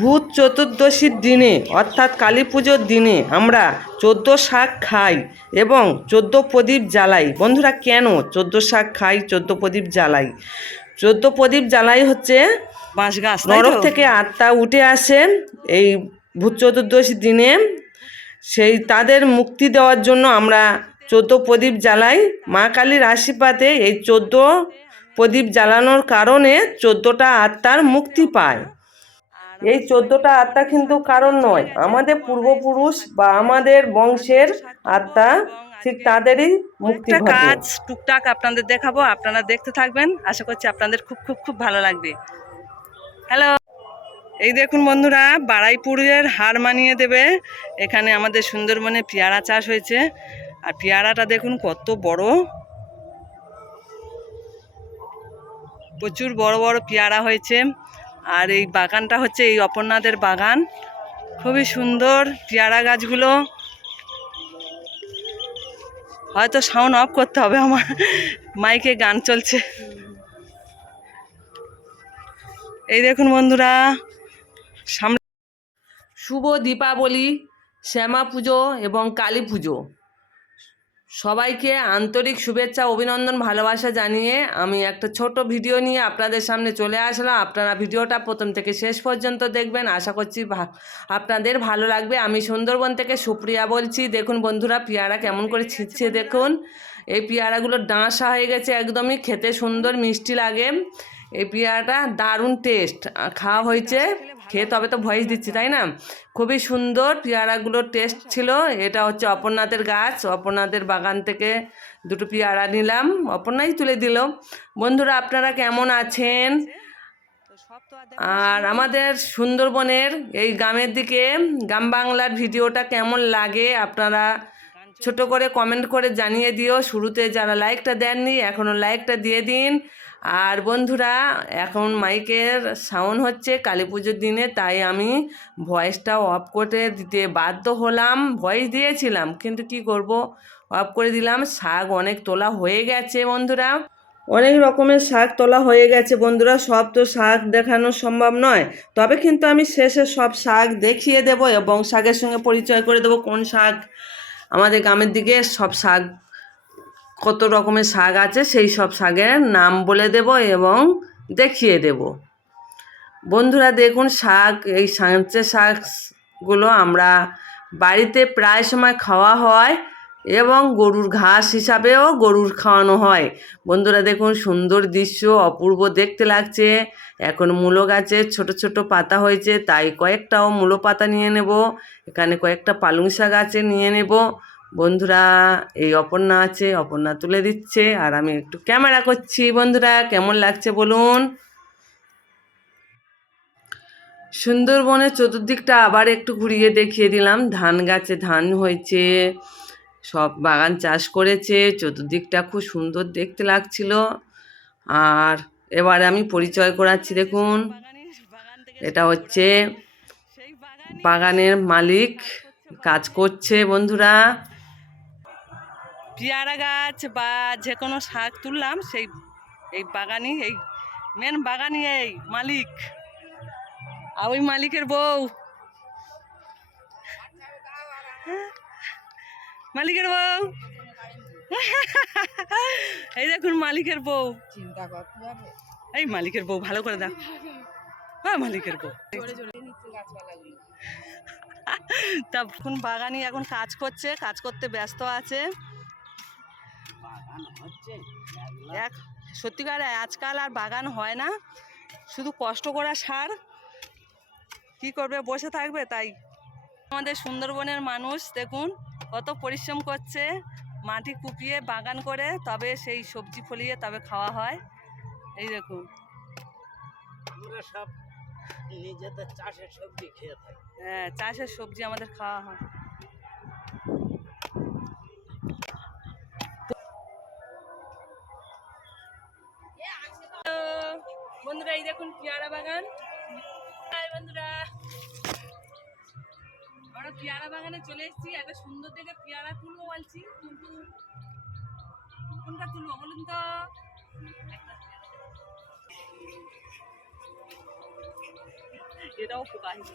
ভূত চতুর্দশীর দিনে অর্থাৎ কালী পুজোর দিনে আমরা 14 শাক খাই এবং 14 প্রদীপ জ্বালাই। বন্ধুরা, কেন 14 শাক খাই, 14 প্রদীপ জ্বালাই? 14 প্রদীপ জ্বালাই হচ্ছে বাঁশ গাছ, নরক থেকে আত্মা উঠে আসেন এই ভূত চতুর্দশীর দিনে, সেই তাদের মুক্তি দেওয়ার জন্য আমরা 14 প্রদীপ জ্বালাই। মা কালীর আশীর্বাদে এই 14 প্রদীপ জ্বালানোর কারণে 14টা আত্মার মুক্তি পায়। এই 14টা আত্মা কিন্তু কারণ নয়, আমাদের পূর্বপুরুষ বা আমাদের বংশের আত্মা, ঠিক তাদেরই মুক্তি ঘটে। কাজ টুকটাক আপনাদের দেখাবো, আপনারা দেখতে থাকবেন। আশা করছি আপনাদের খুব খুব খুব ভালো লাগবে। হ্যালো, এই দেখুন বন্ধুরা, বারাইপুরের হার মানিয়ে দেবে। এখানে আমাদের সুন্দরবনে পেয়ারা চাষ হয়েছে, আর পেয়ারাটা দেখুন কত বড়, প্রচুর বড় বড় পেয়ারা হয়েছে। আর এই বাগানটা হচ্ছে এই অপর্ণাদের বাগান, খুবই সুন্দর পেয়ারা গাছগুলো। হয়তো সাউন্ড অফ করতে হবে, আমার মাইকে গান চলছে। এই দেখুন বন্ধুরা, সামনে শুভ দীপাবলি, শ্যামা পুজো এবং কালী পুজো। সবাইকে আন্তরিক শুভেচ্ছা, অভিনন্দন, ভালোবাসা জানিয়ে আমি একটা ছোট ভিডিও নিয়ে আপনাদের সামনে চলে আসলাম। আপনারা ভিডিওটা প্রথম থেকে শেষ পর্যন্ত দেখবেন, আশা করছি আপনাদের ভালো লাগবে। আমি সুন্দরবন থেকে সুপ্রিয়া বলছি। দেখুন বন্ধুরা, পেয়ারা কেমন করে ছিঁড়ছে দেখুন। এই পেয়ারাগুলো ডাঁসা হয়ে গেছে, একদমই খেতে সুন্দর মিষ্টি লাগে। এই পেয়ারাটা দারুণ টেস্ট, খাওয়া হয়েছে, খেয়ে তবে তো ভয়েস দিচ্ছি, তাই না? খুবই সুন্দর পেয়ারাগুলোর টেস্ট ছিল। এটা হচ্ছে অপর্ণাদের গাছ, অপর্ণাদের বাগান থেকে দুটো পেয়ারা নিলাম, অপর্ণাই তুলে দিল। বন্ধুরা, আপনারা কেমন আছেন? আর আমাদের সুন্দরবনের এই গ্রামের দিকে গ্রাম বাংলার ভিডিওটা কেমন লাগে আপনারা ছোট করে কমেন্ট করে জানিয়ে দিও। শুরুতে যারা লাইকটা দেননি, এখনও লাইকটা দিয়ে দিন। আর বন্ধুরা, এখন মাইকের সাউন্ড হচ্ছে কালী পুজোর দিনে, তাই আমি ভয়েসটা অফ করে দিতে বাধ্য হলাম। ভয়েস দিয়েছিলাম, কিন্তু কি করব, অফ করে দিলাম। শাক অনেক তোলা হয়ে গেছে বন্ধুরা, অনেক রকমের শাক তোলা হয়ে গেছে বন্ধুরা। সব তো শাক দেখানো সম্ভব নয়, তবে কিন্তু আমি শেষে সব শাক দেখিয়ে দেব এবং শাকের সঙ্গে পরিচয় করে দেবো কোন শাক আমাদের গ্রামের দিকে সব শাক, কত রকমের শাক আছে সেই সব শাকের নাম বলে দেব এবং দেখিয়ে দেব। বন্ধুরা দেখুন, শাক, এই সাঁচে শাকগুলো আমরা বাড়িতে প্রায় সময় খাওয়া হয় এবং গরুর ঘাস হিসাবেও গরুর খাওয়ানো হয়। বন্ধুরা দেখুন, সুন্দর দৃশ্য, অপূর্ব দেখতে লাগছে। এখন মূলো গাছে ছোট ছোট পাতা হয়েছে, তাই কয়েকটাও মূলো পাতা নিয়ে নেব। এখানে কয়েকটা পালং শাক আছে, নিয়ে নেব। বন্ধুরা, এই অপর্ণা আছে, অপর্ণা তুলে দিচ্ছে আর আমি একটু ক্যামেরা করছি। বন্ধুরা, কেমন লাগছে বলুন? সুন্দরবনের চতুর্দিকটা আবার একটু ঘুরিয়ে দেখিয়ে দিলাম। ধান গাছে ধান হয়েছে, সব বাগান চাষ করেছে, চতুর্দিকটা খুব সুন্দর দেখতে লাগছিল। আর এবারে আমি পরিচয় করাচ্ছি, দেখুন এটা হচ্ছে বাগানের মালিক, কাজ করছে। বন্ধুরা, পেয়ারা গাছ বা যে কোনো শাক তুললাম, সেই এই বাগানই, এই মেন বাগানই এই মালিক, আর ওই মালিকের বউ, মালিকের বউ এই দেখুন মালিকের বউ, এই মালিকের বউ ভালো করে দেখ, হ্যাঁ মালিকের বউ। তখন বাগানি এখন কাজ করছে, কাজ করতে ব্যস্ত আছে। এক সত্যিকার আজকাল আর বাগান হয় না, শুধু কষ্ট করা সার, কি করবে, বসে থাকবে? তাই আমাদের সুন্দরবনের মানুষ দেখুন কত পরিশ্রম করছে, মাটি কুপিয়ে বাগান করে তবে সেই সবজি ফলিয়ে তবে খাওয়া হয়। এই দেখুন, আমরা সব নিজেদের চাষের সবজি খেয়ে থাকি। হ্যাঁ, চাষের সবজি আমাদের খাওয়া হয়। বন্ধুরা, এই দেখুন পেয়ারা বাগান। বন্ধুরা, আমরা পেয়ারা বাগানে চলে এসেছি, একটা সুন্দর দেখে পেয়ারা তুলবো বলছি, কিন্তু কোনটা তুলবো বলুন তো? এটাও পোকা হয়েছে।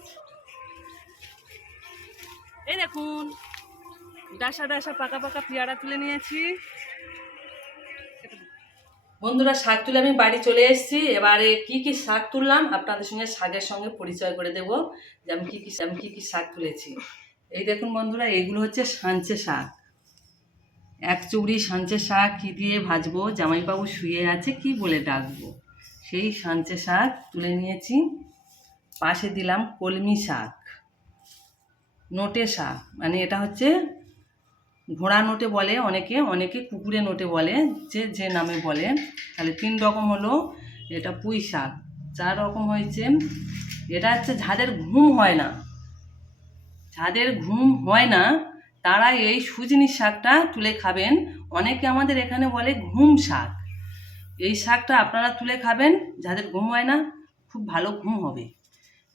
এই দেখুন ডাসা ডাসা পাকা পাকা পেয়ারা তুলে নিয়েছি। বন্ধুরা শাক তুলে আমি বাড়ি চলে এসেছি। এবারে কি কি শাক তুললাম আপনাদের সঙ্গে শাকের সঙ্গে পরিচয় করে দেব যে আমি কি কি শাক তুলেছি। এই দেখুন বন্ধুরা, এইগুলো হচ্ছে সাঞ্চে শাক। এক চুবড়ি সাঞ্চে শাক কি দিয়ে ভাজবো, জামাইবাবু শুয়ে আছে কি বলে ডাকবো, সেই সাঞ্চে শাক তুলে নিয়েছি। পাশে দিলাম কলমি শাক, নোটে শাক, মানে এটা হচ্ছে ঘোড়া নোটে বলে অনেকে, অনেকে কুকুরে নোটে বলে, যে যে নামে বলে। তাহলে 3 রকম হলো। এটা পুঁই শাক। 4 রকম হয়েছে। এটা হচ্ছে যাদের ঘুম হয় না, যাদের ঘুম হয় না তারা এই সুজনি শাকটা তুলে খাবেন। অনেকে আমাদের এখানে বলে ঘুম শাক। এই শাকটা আপনারা তুলে খাবেন, যাদের ঘুম হয় না খুব ভালো ঘুম হবে।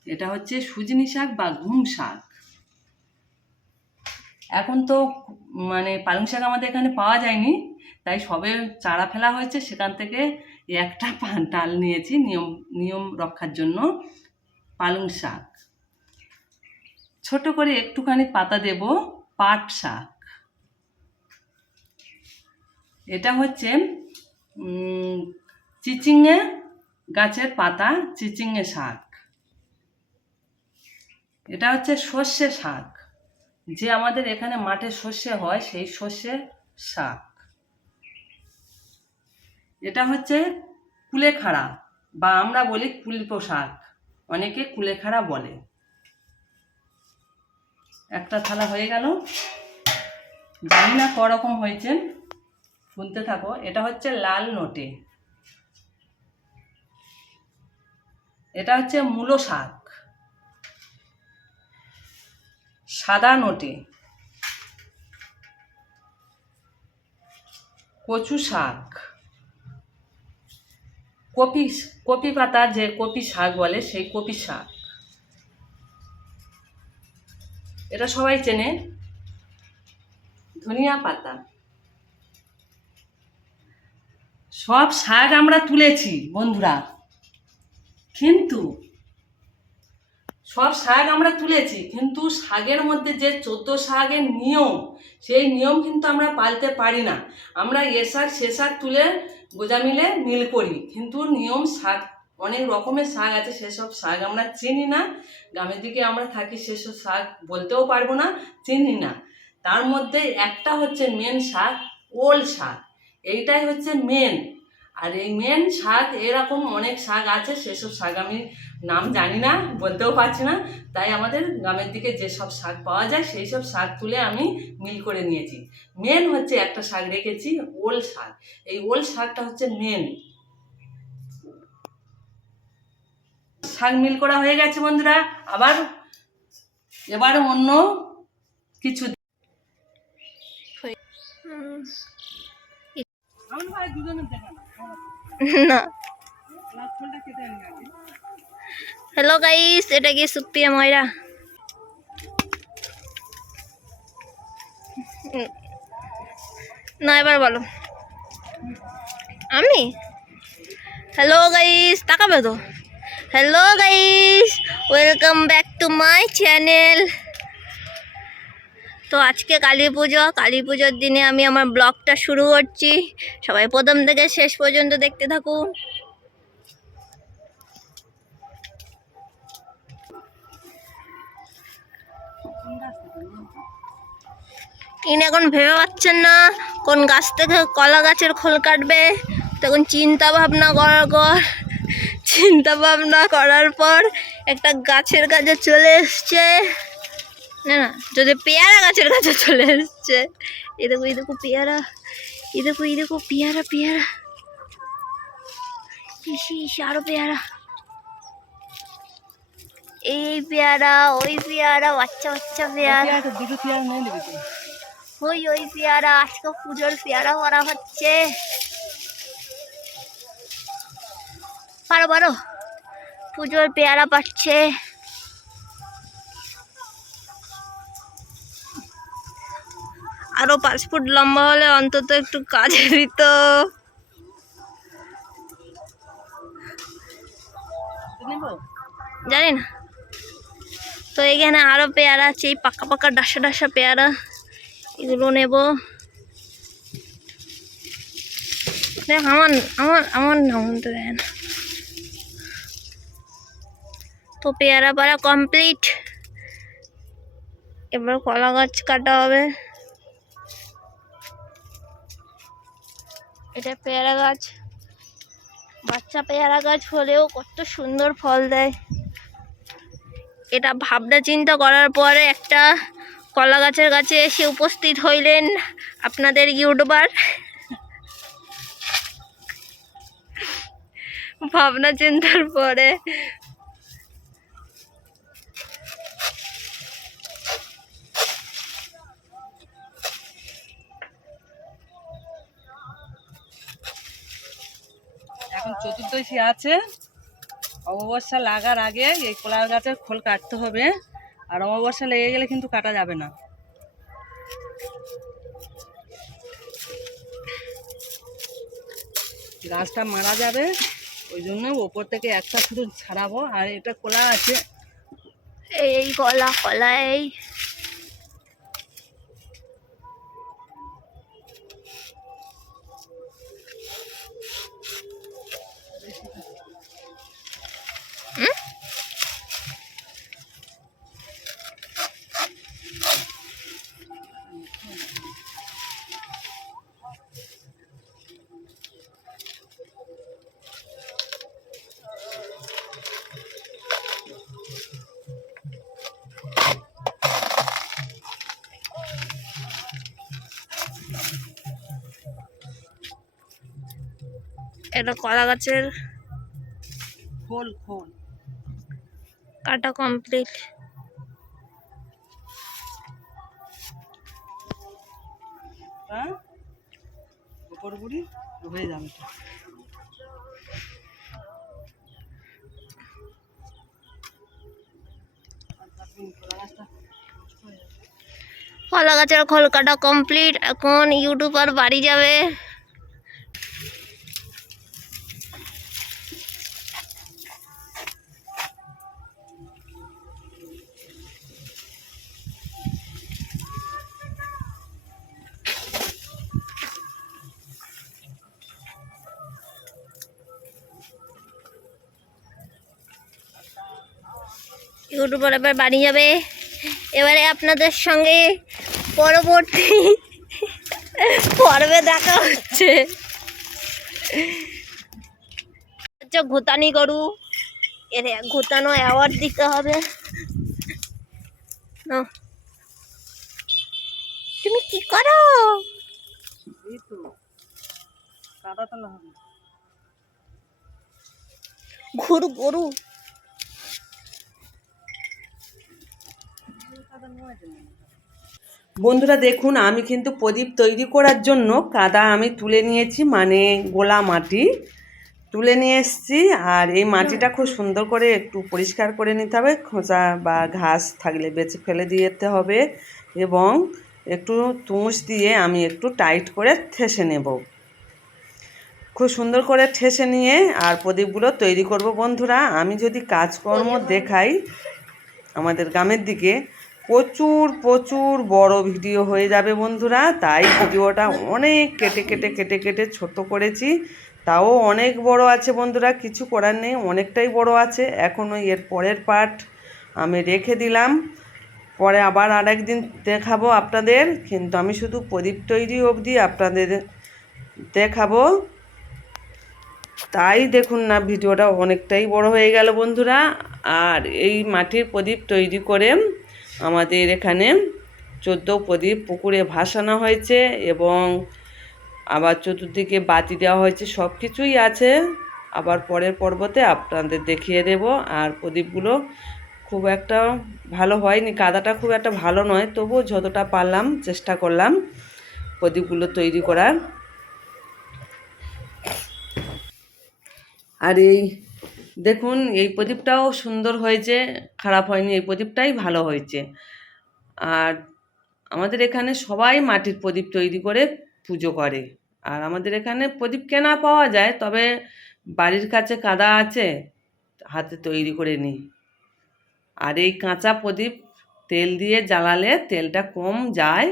এটা হচ্ছে সুজনি শাক বা ঘুম শাক। এখন তো মানে পালং শাক আমাদের এখানে পাওয়া যায়নি, তাই সবে চারা ফেলা হয়েছে, সেখান থেকে একটা ডাল নিয়েছি নিয়ম রক্ষার জন্য। পালং শাক ছোট করে একটুখানি পাতা দেব। পাট শাক, এটা হচ্ছে চিচিঙে গাছের পাতা, চিচিঙে শাক। এটা হচ্ছে সর্ষে শাক, যে আমাদের এখানে মাঠে সর্ষে হয় সেই সর্ষে শাক। এটা হচ্ছে কুলেখাড়া বা আমরা বলি কুলপো শাক, অনেকে কুলেখাড়া বলে। একটা থালা হয়ে গেল, জানি না করকম হয়েছে, শুনতে থাকো। এটা হচ্ছে লাল নোটে, এটা হচ্ছে মূলো শাক। সাদা নোটে কচু শাক, কপি পাতা, যে কপি শাক বলে সেই কপি শাক, এটা সবাই চেনে। ধনিয়া পাতা। সব শাক আমরা তুলেছি বন্ধুরা, কিন্তু সব শাক আমরা তুলেছি, কিন্তু শাকের মধ্যে যে 14 শাকের নিয়ম, সেই নিয়ম কিন্তু আমরা পালতে পারি না। আমরা এ শাক সে শাক তুলে গোজা মিলে মিল করি, কিন্তু নিয়ম শাক, অনেক রকমের শাক আছে, সেসব শাক আমরা চিনি না। গ্রামের দিকে আমরা থাকি, সেসব শাক বলতেও পারবো না, চিনি না। তার মধ্যে একটা হচ্ছে মেন শাক, ওল শাক। এইটাই হচ্ছে মেন। আর এই মেন শাক, এরকম অনেক শাক আছে, সেসব শাক আমি নাম জানি না, বলতেও পারছি না। তাই আমাদের গ্রামের দিকে যেসব শাক পাওয়া যায় সেই সব শাক তুলে আমি মিল করে নিয়েছি। মেন হচ্ছে একটা শাক রেখেছি, ওল শাক। এই ওল শাকটা হচ্ছে মেন শাক। মিল করা হয়ে গেছে বন্ধুরা। এবার অন্য কিছু না। হ্যালো গাইস, এটা কি সুপ্রিয়া ময়রা? না, এবার বলো। আমি হ্যালো গাইস, তাকাবে তো। Hello guys, welcome back to my channel. তো আজকে কালী পুজো, কালী পুজোর দিনে আমি আমার ব্লগটা শুরু করছি। সবাই প্রথম থেকে শেষ পর্যন্ত দেখতে থাকুন। ইনি এখন ভেবে পাচ্ছেন না কোন গাছ থেকে কলা গাছের খোল কাটবে, তখন চিন্তা ভাবনা করার পর একটা গাছের কাছে চলে এসছে। না না, যদি পেয়ারা গাছের কাছে চলে এসছে। এই দেখো পেয়ারা, এই দেখো পেয়ারা, আরো পেয়ারা, এই পেয়ারা, ওই পেয়ারা, বাচ্চা পেয়ারা, দুটো পেয়ারা নিয়ে নিবি তো। ওই পেয়ারা। আজকে পুজোর পেয়ারা করা হচ্ছে। পারো পুজোর পেয়ারা পাচ্ছে। আরো 5 ফুট লম্বা হলে অন্তত একটু কাজে দিত। জানি না, তো এখানে আরো পেয়ারা আছে, এই পাকা পাকা ডাসা ডাসা পেয়ারা, এগুলো নেব। দেখ আমার আমার আমার নাম তো দেয় না। তো পেয়ারা পাড়া কমপ্লিট, এবার কলা গাছ কাটা হবে। এটা পেয়ারা গাছ, বাচ্চা পেয়ারা গাছ হলেও কত সুন্দর ফল দেয়। এটা ভাবনা চিন্তা করার পরে একটা কলা গাছের কাছে এসে উপস্থিত হইলেন আপনাদের ইউটিউবার। ভাবনা চিন্তার পরে এখন চতুর্দশী আছে, অমাবস্যা লাগার আগে এই কলা গাছের খোল কাটতে হবে, আর অমাবস্যা লেগে গেলে কিন্তু কাটা যাবে না। গাছটা মারা যাবে, ওই জন্য ওপর থেকে একটা শুধু ছাড়াবো। আর এটা কলা আছে, এই কলা কলা এই এটা কলা গাছের খোল খোল কাটা কমপ্লিট। হ্যাঁ, উপর গুড়ি হয়ে যাবে। কলা গাছের খোল কাটা কমপ্লিট, এখন ইউটিউবার বাড়ি যাবে। ইউটিউবার এবার বাড়ি যাবে। এবারে আপনাদের সঙ্গে পরবর্তী পর্বে দেখা হচ্ছে। ঘুতানি গরু, এর ঘুতানো অ্যাওয়ার্ড দিতে হবে। নাও। তুমি কি করো? এই তো কাদা তোলা হবে। ঘুরু গরু বন্ধুরা দেখুন, আমি কিন্তু প্রদীপ তৈরি করার জন্য কাদা আমি তুলে নিয়েছি, মানে গোলা মাটি তুলে নিয়ে এসেছি। আর এই মাটিটা খুব সুন্দর করে একটু পরিষ্কার করে নিতে হবে, খোঁচা বা ঘাস থাকলে বেছে ফেলে দিতে হবে, এবং একটু তুষ দিয়ে আমি একটু টাইট করে ঠেসে নেব। খুব সুন্দর করে ঠেসে নিয়ে আর প্রদীপগুলো তৈরি করব। বন্ধুরা আমি যদি কাজকর্ম দেখাই আমাদের গ্রামের দিকে, প্রচুর প্রচুর বড় ভিডিও হয়ে যাবে বন্ধুরা, তাই ভিডিওটা অনেক কেটে কেটে কেটে কেটে ছোট করেছি। তাও অনেক বড় আছে বন্ধুরা, কিছু করার নেই, অনেকটাই বড় আছে। এখনও এর পরের পার্ট আমি রেখে দিলাম, পরে আবার আরেকদিন দেখাবো আপনাদের। কিন্তু আমি শুধু প্রদীপ তৈরি অবধি আপনাদের দেখাবো। তাই দেখুন না, ভিডিওটা অনেকটাই বড় হয়ে গেল বন্ধুরা। আর এই মাটির প্রদীপ তৈরি করে আমাদের এখানে 14 প্রদীপ পুকুরে ভাসানো হয়েছে, এবং আবার চতুর্দিকে বাতি দেওয়া হয়েছে, সব কিছুই আছে। আবার পরের পর্বতে আপনাদের দেখিয়ে দেব। আর প্রদীপগুলো খুব একটা ভালো হয়নি, কাদাটা খুব একটা ভালো নয়, তবুও যতটা পারলাম চেষ্টা করলাম প্রদীপগুলো তৈরি করার। আর এই দেখুন, এই প্রদীপটাও সুন্দর হয়েছে, খারাপ হয়নি, এই প্রদীপটাই ভালো হয়েছে। আর আমাদের এখানে সবাই মাটির প্রদীপ তৈরি করে পুজো করে। আর আমাদের এখানে প্রদীপ কেনা পাওয়া যায়, তবে বাড়ির কাছে কাদা আছে, হাতে তৈরি করে নিই। আর এই কাঁচা প্রদীপ তেল দিয়ে জ্বালালে তেলটা কম যায়,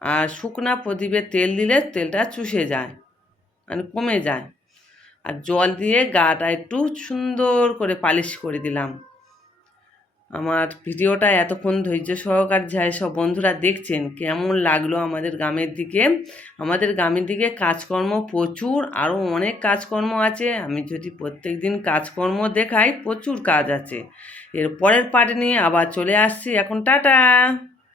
আর শুকনা প্রদীপে তেল দিলে তেলটা চুষে যায়, মানে কমে যায়। আর জল দিয়ে গাটা একটু সুন্দর করে পালিশ করে দিলাম। আমার ভিডিওটা এতক্ষণ ধৈর্য সহকারে যেসব বন্ধুরা দেখছেন, কেমন লাগলো আমাদের গ্রামের দিকে? আমাদের গ্রামের দিকে কাজকর্ম প্রচুর, আরও অনেক কাজকর্ম আছে। আমি যদি প্রত্যেক দিন কাজকর্ম দেখাই, প্রচুর কাজ আছে। এর পরের পার্ট নিয়ে আবার চলে আসছি। এখন টাটা।